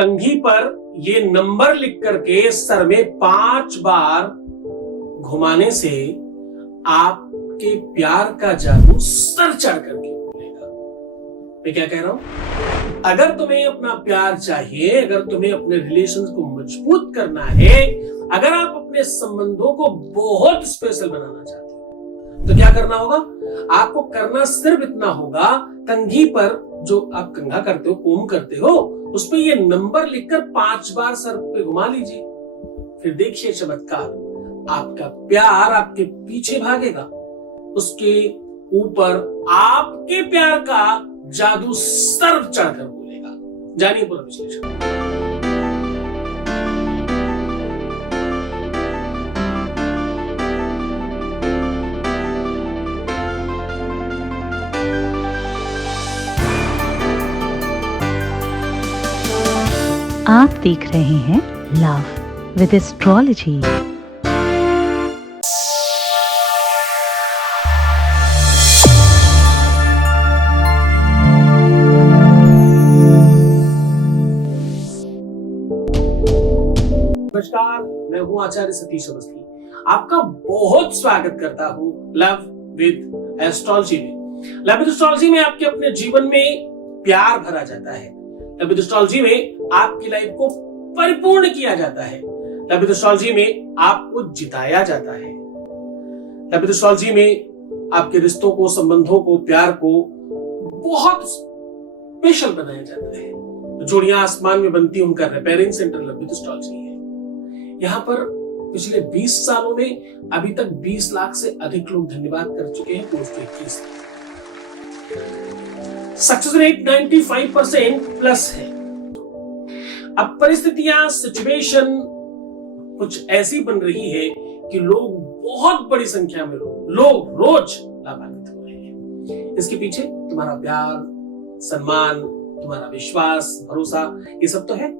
कंघी पर ये नंबर लिख करके सर में 5 बार घुमाने से आपके प्यार का जादू सर चढ़ करके बोलेगा। मैं क्या कह रहा हूं? अगर तुम्हें अपना प्यार चाहिए, अगर तुम्हें अपने रिलेशन को मजबूत करना है, अगर आप अपने संबंधों को बहुत स्पेशल बनाना चाहते हो, तो क्या करना होगा? आपको करना सिर्फ इतना होगा, कंघी पर जो आप कंघा करते हो, कोम करते हो, उस पर ये नंबर लिखकर 5 बार सर पे घुमा लीजिए। फिर देखिए चमत्कार, आपका प्यार आपके पीछे भागेगा, उसके ऊपर आपके प्यार का जादू सर चढ़कर बोलेगा। जानिए पूरा विश्लेषण। आप देख रहे हैं लव विद एस्ट्रोलॉजी। नमस्कार, मैं हूं आचार्य सतीश अवस्थी। आपका बहुत स्वागत करता हूं लव विद एस्ट्रोलॉजी में। लव विद एस्ट्रोलॉजी में आपके अपने जीवन में प्यार भरा जाता है। लव विद एस्ट्रोलॉजी में आपकी लाइफ को परिपूर्ण किया जाता है। लव विद एस्ट्रोलॉजी में आपको जिताया जाता है। लव विद एस्ट्रोलॉजी में आपके रिश्तों को, संबंधों को, प्यार को बहुत स्पेशल बनाया जाता है। जोड़ियां आसमान में बनती उनका repairing centre love with astrology है। यहाँ पर पिछले 20 सालों में अभी तक 20 लाख से अधिक लोग धन्यवाद कर चुके हैं। पोस्ट 21 सक्सेस रेट 95% प्लस है। अब परिस्थितियां, सिचुएशन कुछ ऐसी बन रही है कि लोग, बहुत बड़ी संख्या में लोग रोज लाभान्वित हो रहे हैं। इसके पीछे तुम्हारा प्यार, सम्मान, तुम्हारा विश्वास, भरोसा, ये सब तो है।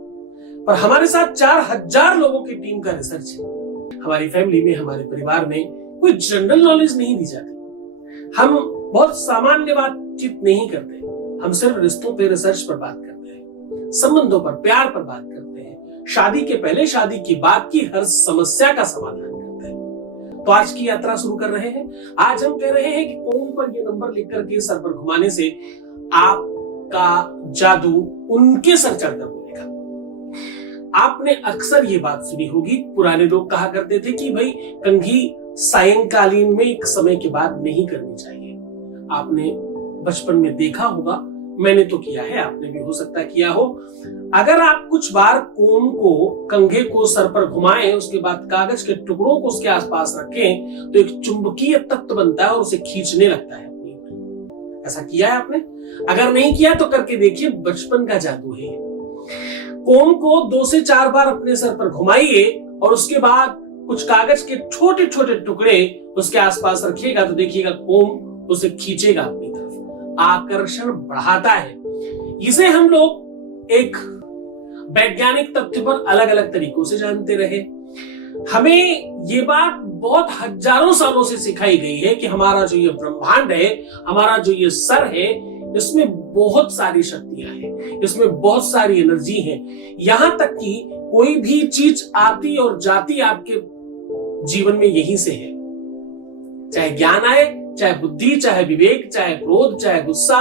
पर हमारे साथ 4000 लोगों की टीम का रिसर्च है। हमारी फैमिली में, हमारे परिवार में कोई जनरल नॉलेज नहीं दी जाती। हम बहुत सामान्य बातचीत नहीं करते। हम सिर्फ रिश्तों पे, रिसर्च पर बात करते हैं, संबंधों पर, प्यार पर बात करते हैं, शादी के पहले, शादी के बाद की हर समस्या का समाधान करते हैं। तो आज की यात्रा शुरू कर रहे हैं। आज हम कह रहे हैं कि कोम पर ये नंबर लिख करके सर पर घुमाने से आपका जादू उनके सर चढ़कर बोलेगा। आपने अक्सर ये बात सुनी होगी, पुराने लोग कहा करते थे कि भाई कंघी सायंकालीन में एक समय के बाद नहीं करनी चाहिए। आपने बचपन में देखा होगा, मैंने तो किया है, आपने भी हो सकता है किया हो। अगर आप कुछ बार कोम को, कंघे को सर पर घुमाएं, उसके बाद कागज के टुकड़ों को उसके आसपास रखें, तो एक चुंबकीय तत्व बनता है और उसे खींचने लगता है अपनी ओर। ऐसा किया है आपने? अगर नहीं किया तो करके देखिए, बचपन का जादू है। कोम को 2 से 4 बार अपने सर पर घुमाइए और उसके बाद कुछ कागज के छोटे छोटे टुकड़े उसके आसपास रखिएगा, तो देखिएगा कोम उसे खींचेगा अपनी तरफ, आकर्षण बढ़ाता है। इसे हम लोग एक वैज्ञानिक तथ्य पर अलग अलग तरीकों से जानते रहे। हमें ये बात बहुत हजारों सालों से सिखाई गई है कि हमारा जो ये ब्रह्मांड है, हमारा जो ये सर है, इसमें बहुत सारी शक्तियां हैं, इसमें बहुत सारी एनर्जी है। यहां तक कि कोई भी चीज आती और जाती आपके जीवन में यहीं से है। चाहे ज्ञान आए, चाहे बुद्धि, चाहे विवेक, चाहे क्रोध, चाहे गुस्सा,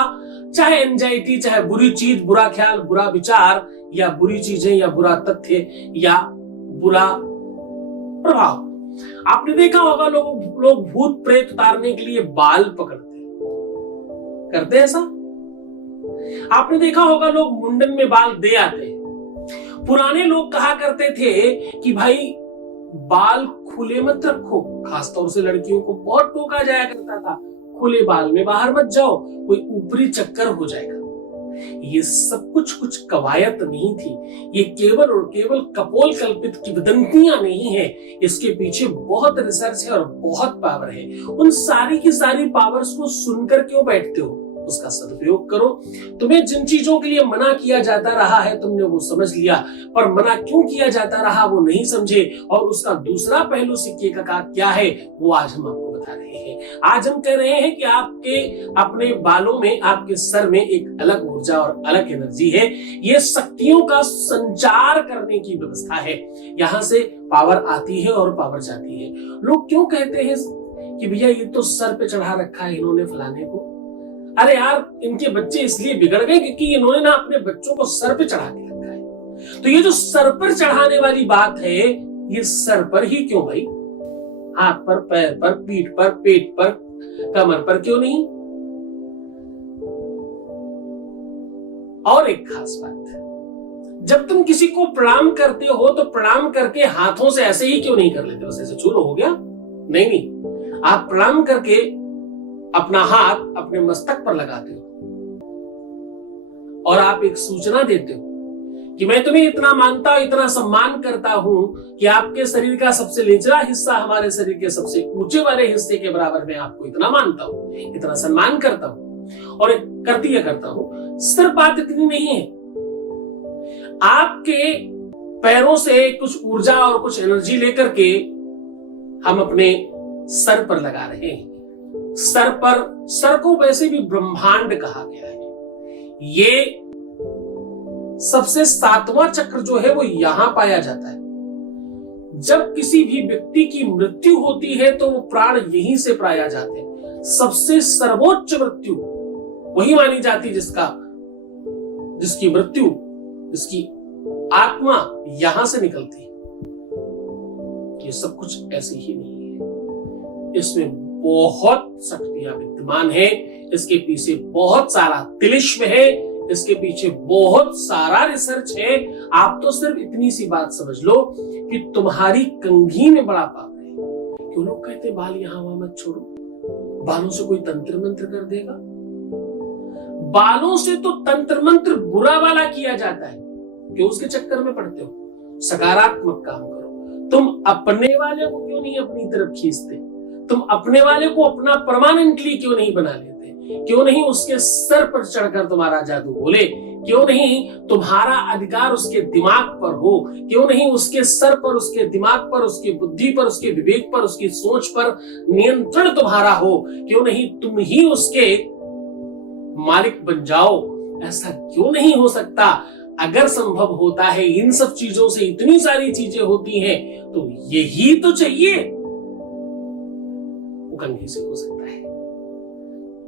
चाहे एंजाइटी, चाहे बुरी चीज, बुरा ख्याल, बुरा विचार, या बुरी चीजें, या बुरा तथ्य, या बुरा प्रभाव। आपने देखा होगा लोग भूत प्रेत उतारने के लिए बाल पकड़ते करते हैं ऐसा। आपने देखा होगा लोग मुंडन में बाल दे आते हैं। पुराने लोग कहा करते थे कि भाई बाल खुले मत रखो, खासतौर से लड़कियों को बहुत टोका जाया करता था, खुले बाल में बाहर मत जाओ, कोई ऊपरी चक्कर हो जाएगा। ये सब कुछ कवायद नहीं थी। ये केवल और केवल कपोल कल्पित किंवदंतियां नहीं है। इसके पीछे बहुत रिसर्च है और बहुत पावर है। उन सारी की सारी पावर्स को सुनकर क्यों बैठते हो? उसका सदुपयोग करो। तुम्हें जिन चीजों के लिए मना किया जाता रहा है तुमने वो समझ लिया, पर मना क्यों किया जाता रहा वो नहीं समझे, और उसका दूसरा पहलू सिक्के का क्या है वो आज हम आपको बता रहे हैं। आज हम कह रहे हैं कि आपके अपने बालों में, आपके सर में एक अलग ऊर्जा और अलग एनर्जी है। ये शक्तियों का संचार करने की व्यवस्था है। यहां से पावर आती है और पावर जाती है। लोग क्यों कहते हैं कि भैया ये तो सर पे चढ़ा रखा है इन्होंने फलाने को। अरे यार, इनके बच्चे इसलिए बिगड़ गए क्योंकि इन्होंने ना अपने बच्चों को सर पे चढ़ा के रखा है। तो ये जो सर पर चढ़ाने वाली बात है, ये सर पर ही क्यों भाई? हाथ पर, पैर पर, पीठ पर, पेट पर, कमर पर क्यों नहीं? और एक खास बात, जब तुम किसी को प्रणाम करते हो तो प्रणाम करके हाथों से ऐसे ही क्यों नहीं कर लेते? बस ऐसे छू लो, हो गया? नहीं, आप प्रणाम करके अपना हाथ अपने मस्तक पर लगाते हो और आप एक सूचना देते हो कि मैं तुम्हें इतना मानता हूं, इतना सम्मान करता हूं कि आपके शरीर का सबसे निचला हिस्सा हमारे शरीर के सबसे ऊंचे वाले हिस्से के बराबर में आपको इतना मानता हूं, इतना सम्मान करता हूं। और करता हूं। सिर्फ बात इतनी नहीं है, आपके पैरों से कुछ ऊर्जा और कुछ एनर्जी लेकर के हम अपने सर पर लगा रहे हैं। सर को वैसे भी ब्रह्मांड कहा गया है। ये सबसे 7वां चक्र जो है वो यहां पाया जाता है। जब किसी भी व्यक्ति की मृत्यु होती है तो वो प्राण यहीं से पाया जाते हैं। सबसे सर्वोच्च मृत्यु वही मानी जाती जिसकी मृत्यु, जिसकी आत्मा यहां से निकलती है। ये सब कुछ ऐसे ही नहीं है, इसमें बहुत शक्तियां विद्यमान है, इसके पीछे बहुत सारा तिलिस्म है, इसके पीछे बहुत सारा रिसर्च है। आप तो सिर्फ इतनी सी बात समझ लो कि तुम्हारी कंघी में बड़ा पावर है। क्यों लोग कहते बाल यहां वहां मत छोड़ो, बालों से कोई तंत्र मंत्र कर देगा। बालों से तो तंत्र मंत्र बुरा वाला किया जाता है, क्यों उसके चक्कर में पड़ते हो? सकारात्मक काम करो। तुम अपने वाले को क्यों नहीं अपनी तरफ खींचते? तुम अपने वाले को अपना परमानेंटली क्यों नहीं बना लेते? क्यों नहीं उसके सर पर चढ़कर तुम्हारा जादू बोले? क्यों नहीं तुम्हारा अधिकार उसके दिमाग पर हो? क्यों नहीं उसके सर पर, उसके दिमाग पर, उसकी बुद्धि पर, उसके विवेक पर, उसकी सोच पर नियंत्रण तुम्हारा हो? क्यों नहीं तुम ही उसके मालिक बन जाओ? ऐसा क्यों नहीं हो सकता? अगर संभव होता है, इन सब चीजों से इतनी सारी चीजें होती हैं, तो यही तो चाहिए। वो कंघी से हो सकता है।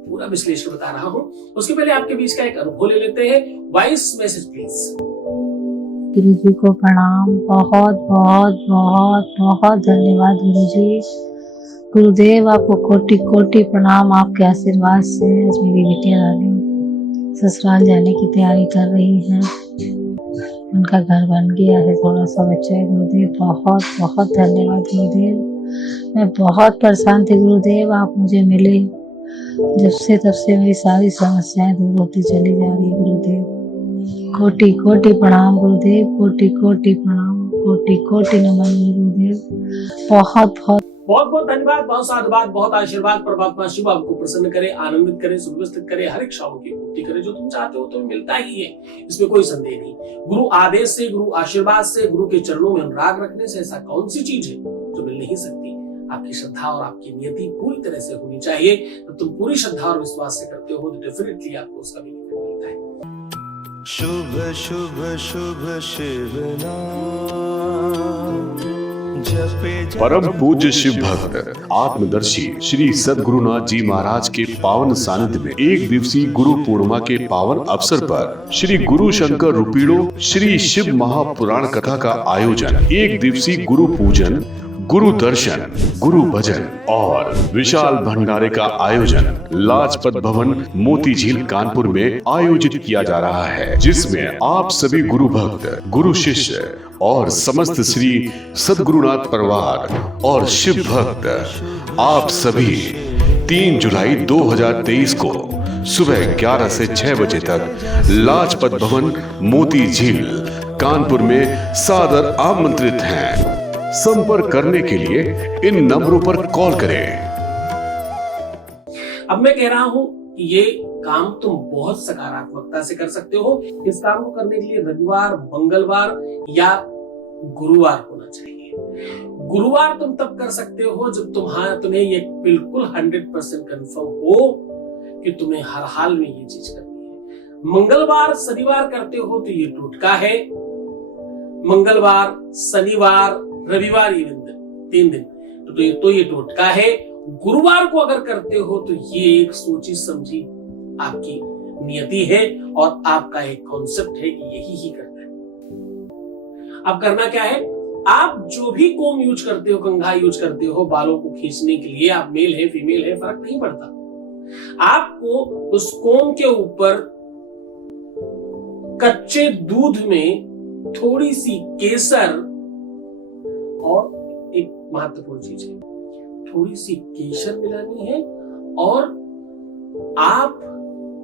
पूरा विश्लेषण बता रहा हूं, उसके पहले आपके बीच का एक अनुभव ले लेते हैं। Voice message please. गुरु जी को प्रणाम, बहुत बहुत बहुत बहुत धन्यवाद गुरु जी। गुरुदेव आपको कोटि कोटि प्रणाम। आपके आशीर्वाद से आज मेरी बिटिया रानी ससुराल जाने की तैयारी कर रही है। उनका घर बन गया है, थोड़ा सा बच्चा है। गुरुदेव बहुत बहुत धन्यवाद गुरुदेव। मैं बहुत परेशान थी गुरुदेव, आप मुझे मिले। जब से तब से मेरी सारी समस्याएं दूर होती चली जा रही है गुरुदेव। कोटि कोटि प्रणाम गुरुदेव, कोटि कोटि प्रणाम, कोटि कोटि नमन गुरुदेव। बहुत बहुत बहुत बहुत धन्यवाद, बहुत साधुवाद, बहुत आशीर्वाद। परमात्मा शिव आपको प्रसन्न करे, आनंदित करे, सुव्यवस्थित करे, हर इच्छाओं की पूर्ति करे। जो तुम चाहते हो तुम्हें मिलता ही है, इसमें कोई संदेह नहीं। गुरु आदेश से, गुरु आशीर्वाद से, गुरु के चरणों में अनुराग रखने से ऐसा कौन सी चीज है जो मिल नहीं सकती? आपकी श्रद्धा और आपकी नियति पूरी तरह से होनी चाहिए। तो तुम पूरी श्रद्धा और विश्वास से करते हो तो डेफिनेटली आपको उसका बेनिफिट मिलता है। शुभ शुभ शुभ शिव नाम परम पूज्य शिव भक्त आत्मदर्शी श्री सद्गुरुनाथ जी महाराज के पावन सानिध्य में एक दिवसीय गुरु पूर्णिमा के पावन अवसर पर श्री गुरु शंकर रूपीड़ो श्री शिव महापुराण कथा का आयोजन, एक दिवसीय गुरु पूजन, गुरु दर्शन, गुरु भजन और विशाल भंडारे का आयोजन लाजपत भवन मोती झील कानपुर में आयोजित किया जा रहा है, जिसमें आप सभी गुरु भक्त, गुरु शिष्य और समस्त श्री सद्गुरुनाथ परिवार और शिव भक्त आप सभी 3 जुलाई 2023 को सुबह 11 से 6 बजे तक लाजपत भवन मोती झील कानपुर में सादर आमंत्रित हैं। संपर्क करने के लिए इन नंबरों पर कॉल करें। अब मैं कह रहा हूं कि ये काम तुम बहुत सकारात्मकता से कर सकते हो। इस काम को करने के लिए रविवार, मंगलवार या गुरुवार होना चाहिए। गुरुवार तुम तब कर सकते हो जब तुम्हें ये बिल्कुल 100% कंफर्म हो कि तुम्हें हर हाल में ये चीज करनी है। मंगलवार, शनिवार करते हो तो ये टोटका है। मंगलवार, शनिवार, रविवार, ये 3 दिन तो ये टोटका है। गुरुवार को अगर करते हो तो ये एक सोची समझी आपकी नियति है और आपका एक कॉन्सेप्ट है कि यही ही करना है। अब करना क्या है, आप जो भी कोम यूज करते हो, कंघा यूज करते हो बालों को खींचने के लिए, आप मेल है फीमेल है फर्क नहीं पड़ता, आपको उस कोम के ऊपर कच्चे दूध में थोड़ी सी केसर और एक महत्वपूर्ण चीज है, थोड़ी सी केसर मिलानी है। और आप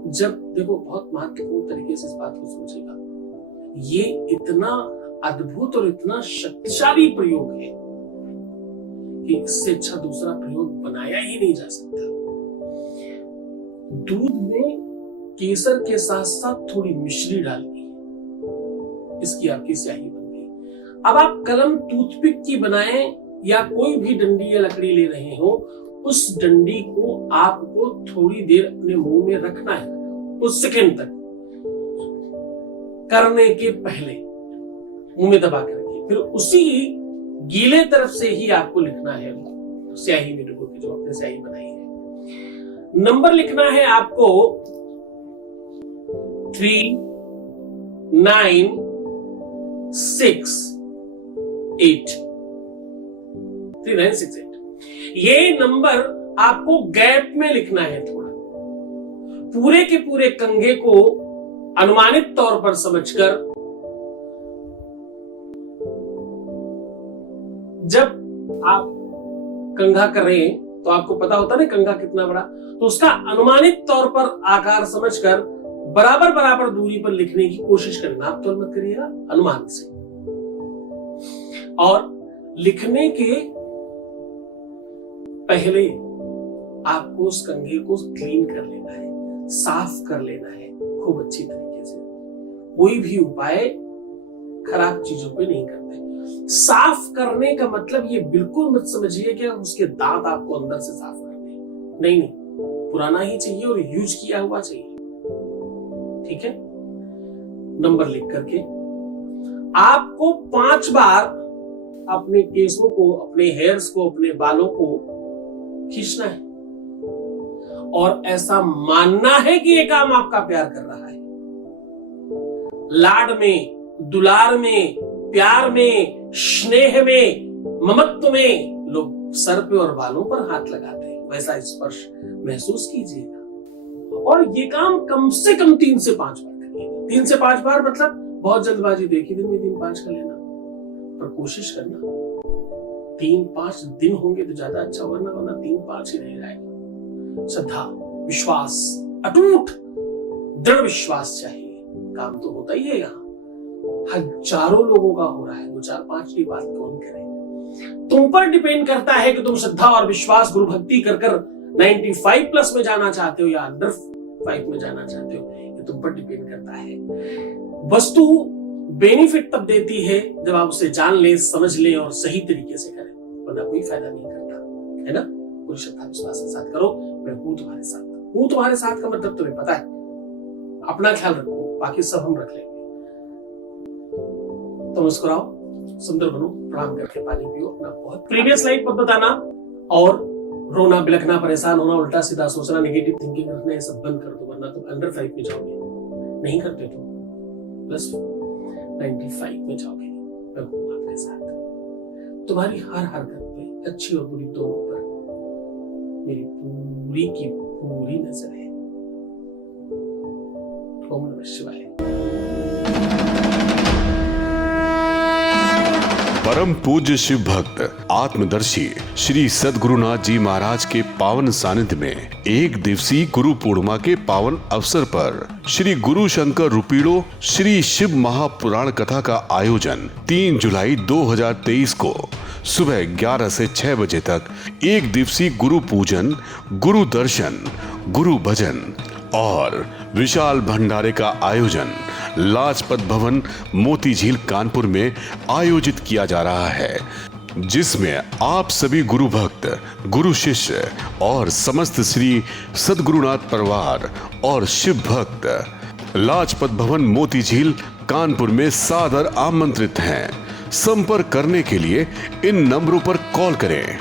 जब देखो, बहुत महत्वपूर्ण तरीके से इस बात को सोचेगा, ये इतना अद्भुत और इतना शक्तिशाली प्रयोग है कि इससे अच्छा दूसरा प्रयोग बनाया ही नहीं जा सकता। दूध में केसर के साथ साथ थोड़ी मिश्री डालनी है, इसकी आपकी स्याही बन गई। अब आप कलम टूथपिक की बनाएं या कोई भी डंडी या लकड़ी ले रहे हो, उस डंडी को आपको थोड़ी देर अपने मुंह में रखना है, कुछ सेकंड तक, करने के पहले मुंह में दबा के रखिए। फिर उसी गीले तरफ से ही आपको लिखना है स्याही में डुबो के, जो आपने स्याही बनाई है। नंबर लिखना है आपको 3, 9, 6, 8। 3, 9, 6, 8 ये नंबर आपको गैप में लिखना है। थोड़ा पूरे के पूरे कंघे को अनुमानित तौर पर समझकर, जब आप कंघा कर रहे हैं तो आपको पता होता है ना कंघा कितना बड़ा, तो उसका अनुमानित तौर पर आकार समझकर बराबर बराबर दूरी पर लिखने की कोशिश करना। आप तो मत करिएगा, अनुमान से। और लिखने के पहले आपको उस कंघे को क्लीन कर लेना है, साफ कर लेना है खूब अच्छी तरीके से। कोई भी उपाय खराब चीजों पे नहीं करते। साफ करने का मतलब ये बिल्कुल मत समझिए कि उसके दांत आपको अंदर से साफ करने, नहीं, पुराना ही चाहिए और यूज किया हुआ चाहिए। ठीक है, नंबर लिख करके आपको 5 बार अपने केसों को, अपने हेयर्स को, अपने बालों को खींचना है और ऐसा मानना है कि ये काम आपका प्यार कर रहा है। लाड में, दुलार में, प्यार में, स्नेह में, ममत्व में लोग सर पे और बालों पर हाथ लगाते हैं, वैसा स्पर्श महसूस कीजिएगा। और ये काम कम से कम 3 से 5 बार करिएगा। 3 से 5 बार मतलब बहुत जल्दबाजी देखी दिन में 3-5 कर लेना, पर कोशिश करना 3-5 दिन होंगे तो ज्यादा अच्छा होगा, वरना 3-5 ही रह जाएगा। श्रद्धा, विश्वास, अटूट दृढ़ विश्वास चाहिए। काम तो होता ही है, यहाँ हजारों लोगों का हो रहा है, 2-4-5 की बात कौन करे। तुम पर डिपेंड करता है कि तुम श्रद्धा और विश्वास, गुरु भक्ति कर 95+ में जाना चाहते हो या अंडर 5 में जाना चाहते हो, ये तुम पर डिपेंड करता है। वस्तु बेनिफिट तब देती है जब आप उसे जान ले, समझ ले और सही तरीके से करें, वरना कोई फायदा नहीं करता, है ना। पूरी श्रद्धा विश्वास के साथ करो। मैं हूं तुम्हारे साथ। हूं तुम्हारे साथ का मतलब तुम्हें पता है। अपना ख्याल रखो, बाकी सब हम रख लेंगे। तो मुस्कुराओ, सुंदर बनो, प्रणाम करके पानी पियो, अपना बहुत प्रीवियस लाइफ पर बताना और रोना, बिलखना, परेशान होना, उल्टा सीधा सोचना, नेगेटिव थिंकिंग रखना, ये सब बंद कर दो, वरना तुम अंडर 5 में जाओगे। नहीं करते तो प्लस 95 में जाओगे। मैं हूं आपके साथ। तुम्हारी हर हरकत पे, अच्छी और बुरी दोनों पर, मेरी पूरी की पूरी नजर है। ओम नमः शिवाय। परम पूज्य शिव भक्त आत्मदर्शी श्री सद्गुरुनाथ जी महाराज के पावन सानिध्य में 1 दिवसीय गुरु पूर्णिमा के पावन अवसर पर श्री गुरु शंकर रुपीड़ो श्री शिव महापुराण कथा का आयोजन 3 जुलाई 2023 को सुबह 11 से 6 बजे तक 1 दिवसीय गुरु पूजन, गुरु दर्शन, गुरु भजन, और विशाल भंडारे का आयोजन लाजपत भवन मोती झील कानपुर में आयोजित किया जा रहा है, जिसमें आप सभी गुरु भक्त, गुरु शिष्य और समस्त श्री सद्गुरुनाथ परिवार और शिव भक्त लाजपत भवन मोती झील कानपुर में सादर आमंत्रित हैं। संपर्क करने के लिए इन नंबरों पर कॉल करें।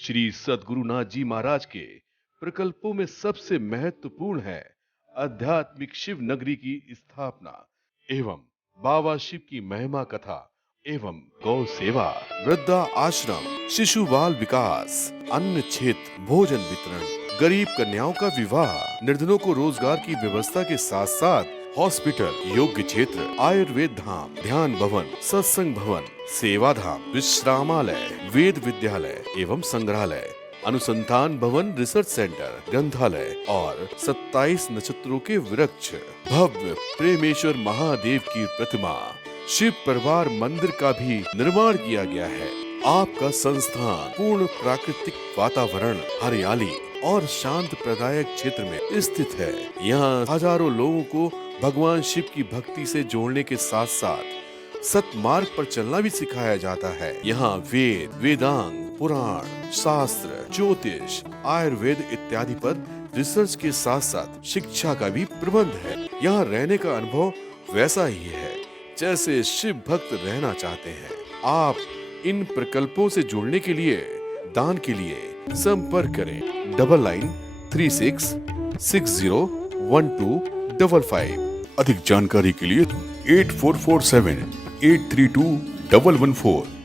श्री सद्गुरुनाथ जी महाराज के प्रकल्पों में सबसे महत्वपूर्ण है आध्यात्मिक शिव नगरी की स्थापना एवं बाबा शिव की महिमा कथा एवं गौ सेवा, वृद्धा आश्रम, शिशु बाल विकास, अन्न क्षेत्र, भोजन वितरण, गरीब कन्याओं का विवाह, निर्धनों को रोजगार की व्यवस्था के साथ साथ हॉस्पिटल, योग्य क्षेत्र, आयुर्वेद धाम, ध्यान भवन, सत्संग भवन, सेवा धाम, विश्रामालय, वेद विद्यालय एवं संग्रहालय, अनुसंधान भवन, रिसर्च सेंटर, ग्रंथालय और 27 नक्षत्रों के वृक्ष, भव्य प्रेमेश्वर महादेव की प्रतिमा, शिव परिवार मंदिर का भी निर्माण किया गया है। आपका संस्थान पूर्ण प्राकृतिक वातावरण, हरियाली और शांत प्रदायक क्षेत्र में स्थित है। यहाँ हजारों लोगों को भगवान शिव की भक्ति से जोड़ने के साथ साथ सतमार्ग पर चलना भी सिखाया जाता है। यहाँ वेद, वेदांग, पुराण, शास्त्र, ज्योतिष, आयुर्वेद इत्यादि पर रिसर्च के साथ साथ शिक्षा का भी प्रबंध है। यहाँ रहने का अनुभव वैसा ही है जैसे शिव भक्त रहना चाहते हैं। आप इन प्रकल्पों से जुड़ने के लिए, दान के लिए संपर्क करें 9936601255। अधिक जानकारी के लिए 8447832114।